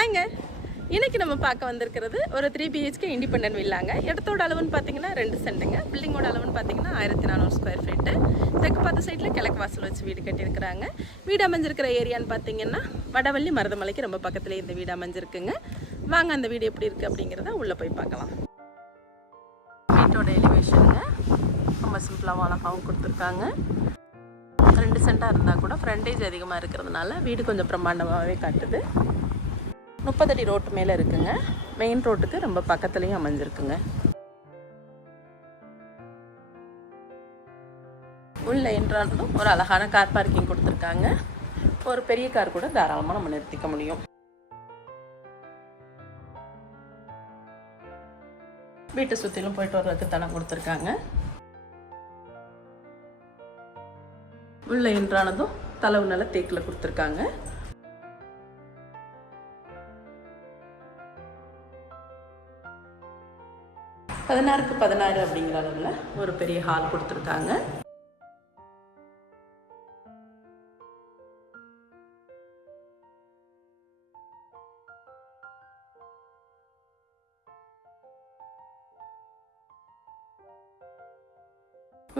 ஹாய்ங்க, இன்றைக்கி நம்ம பார்க்க வந்திருக்கிறது ஒரு 3 BHK இண்டிபெண்டன்ட் வில்லாங்க. இடத்தோட அளவுன்னு பார்த்தீங்கன்னா 2 சென்ட்டுங்க. பில்டிங்கோட அளவுன்னு பார்த்தீங்கன்னா 1400 ஸ்கொயர் ஃபீட்டு. தெற்கு பார்த்த சைட்டில் கிழக்கு வாசல் வச்சு வீடு கட்டியிருக்கிறாங்க. வீடு அமைஞ்சிருக்கிற ஏரியான்னு பார்த்தீங்கன்னா வடவள்ளி மருதமலைக்கு ரொம்ப பக்கத்துலேயே இந்த வீடு அமைஞ்சிருக்குங்க. வாங்க அந்த வீடு எப்படி இருக்குது அப்படிங்கிறத உள்ளே போய் பார்க்கலாம். வீட்டோட எலிவேஷனுங்க ரொம்ப சிம்பிளாகவும் அழகாகவும் கொடுத்துருக்காங்க. 2 சென்ட்டாக இருந்தால் கூட ஃப்ரண்டேஜ் அதிகமாக இருக்கிறதுனால வீடு கொஞ்சம் பிரம்மாண்டமாகவே காட்டுது. 30 அடி ரோட்டு மேலே இருக்குங்க. மெயின் ரோட்டுக்கு ரொம்ப பக்கத்துலேயும் அமைஞ்சிருக்குங்க. உள்ள என்றாலும் ஒரு அழகான கார் பார்க்கிங் கொடுத்துருக்காங்க. ஒரு பெரிய கார் கூட தாராளமாக நம்ம நிறுத்திக்க முடியும். வீட்டை சுற்றிலும் போயிட்டு வர்றதுக்கு தடம் கொடுத்துருக்காங்க. உள்ள என்றானதும் தளவு நல்ல தேக்கில் கொடுத்துருக்காங்க. பதினாறுக்கு 16 அப்படிங்கிற அளவில் ஒரு பெரிய ஹால் கொடுத்துருக்காங்க.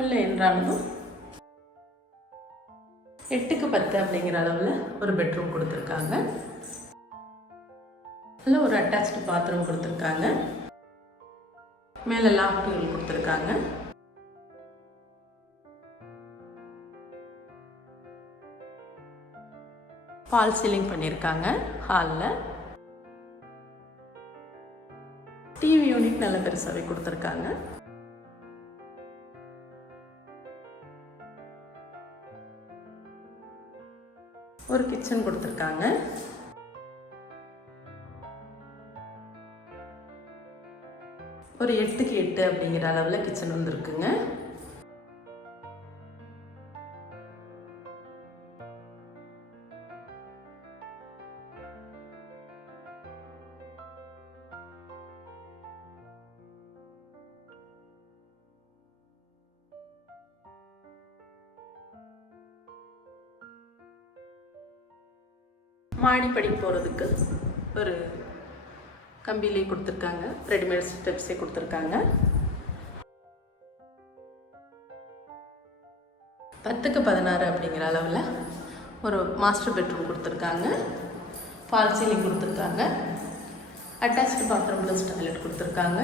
உள்ள என்றாலும் 8க்கு 10 அப்படிங்கிற அளவில் ஒரு பெட்ரூம் கொடுத்துருக்காங்க. அதில் ஒரு அட்டாச்டு பாத்ரூம் கொடுத்துருக்காங்க. மேலே லாஃப்ட்டுகள் கொடுத்துருக்காங்க. ஃபால் சீலிங் பண்ணியிருக்காங்க. ஹாலில் டிவி யூனிட் நல்ல பெருசாகவே கொடுத்துருக்காங்க. ஒரு கிச்சன் கொடுத்துருக்காங்க. ஒரு 8க்கு 8 அப்படிங்கிற அளவில் கிச்சன் வந்துருக்குங்க. மாடிப்படி போகிறதுக்கு ஒரு கம்பியிலே கொடுத்துருக்காங்க. ரெடிமேட் ஸ்டெப்ஸே கொடுத்துருக்காங்க. 10க்கு 16 அப்படிங்கிற அளவில் ஒரு மாஸ்டர் பெட்ரூம் கொடுத்துருக்காங்க. ஃபால் சீலிங் கொடுத்துருக்காங்க. அட்டாச்டு பாத்ரூம் ப்ளஸ் டாய்லெட் கொடுத்துருக்காங்க.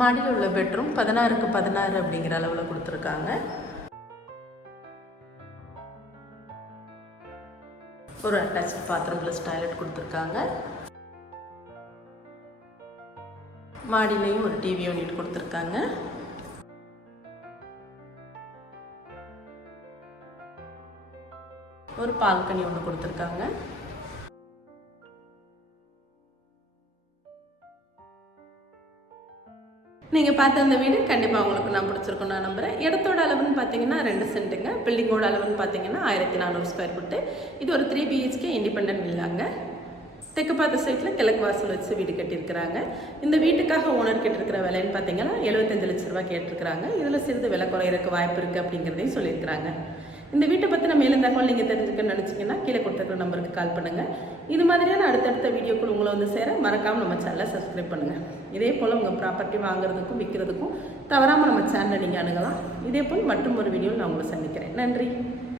மாடியில் உள்ள பெட்ரூம் 16க்கு 16 அப்படிங்கிற அளவில் கொடுத்துருக்காங்க. ஒரு அட்டாச்டு பாத்ரூம் ப்ளஸ் டாய்லெட் கொடுத்துருக்காங்க. மாடியிலையும் ஒரு டிவி யூனிட் கொடுத்துருக்காங்க. ஒரு பால்கனி ஒன்று கொடுத்துருக்காங்க. நீங்கள் பார்த்த அந்த வீடு கண்டிப்பாக உங்களுக்கு நான் பிடிச்சிருக்கோம் நான் நம்புகிறேன். இடத்தோட அளவுன்னு பார்த்தீங்கன்னா 2 சென்ட்டுங்க. பில்டிங்கோட அளவுன்னு பார்த்தீங்கன்னா 1400 ஸ்கொயர் ஃபீட்டு. இது ஒரு 3 BHK இண்டிபெண்டன்ட் வில்லாங்க. தெற்கு பார்த்த சைட்டில் கிழக்கு வாசல் வச்சு வீடு கட்டியிருக்கிறாங்க. இந்த வீட்டுக்காக ஓனர் கேட்டிருக்கிற விலைன்னு பார்த்தீங்கன்னா 75 லட்ச ரூபா கேட்டிருக்கிறாங்க. இதில் சிறிது விலை குறையிறதுக்கு வாய்ப்பு இருக்குது அப்படிங்கிறதையும் சொல்லியிருக்கிறாங்க. இந்த வீட்டை பற்றின மேலும் தகவல் நீங்கள் தெரிஞ்சுக்கணும்னு நினச்சிங்கன்னா கீழே கொடுத்துருக்கிற நம்பருக்கு கால் பண்ணுங்கள். இது மாதிரியான அடுத்தடுத்த வீடியோக்கள் உங்களை வந்து சேர மறக்காமல் நம்ம சேனலை சப்ஸ்கிரைப் பண்ணுங்கள். இதே போல் உங்கள் ப்ராப்பர்ட்டி வாங்குறதுக்கும் விற்கிறதுக்கும் தவறாமல் நம்ம சேனலை நீங்கள் அணுகலாம். இதே போல் மற்றும் ஒரு வீடியோவில் நான் உங்களை சந்திக்கிறேன். நன்றி.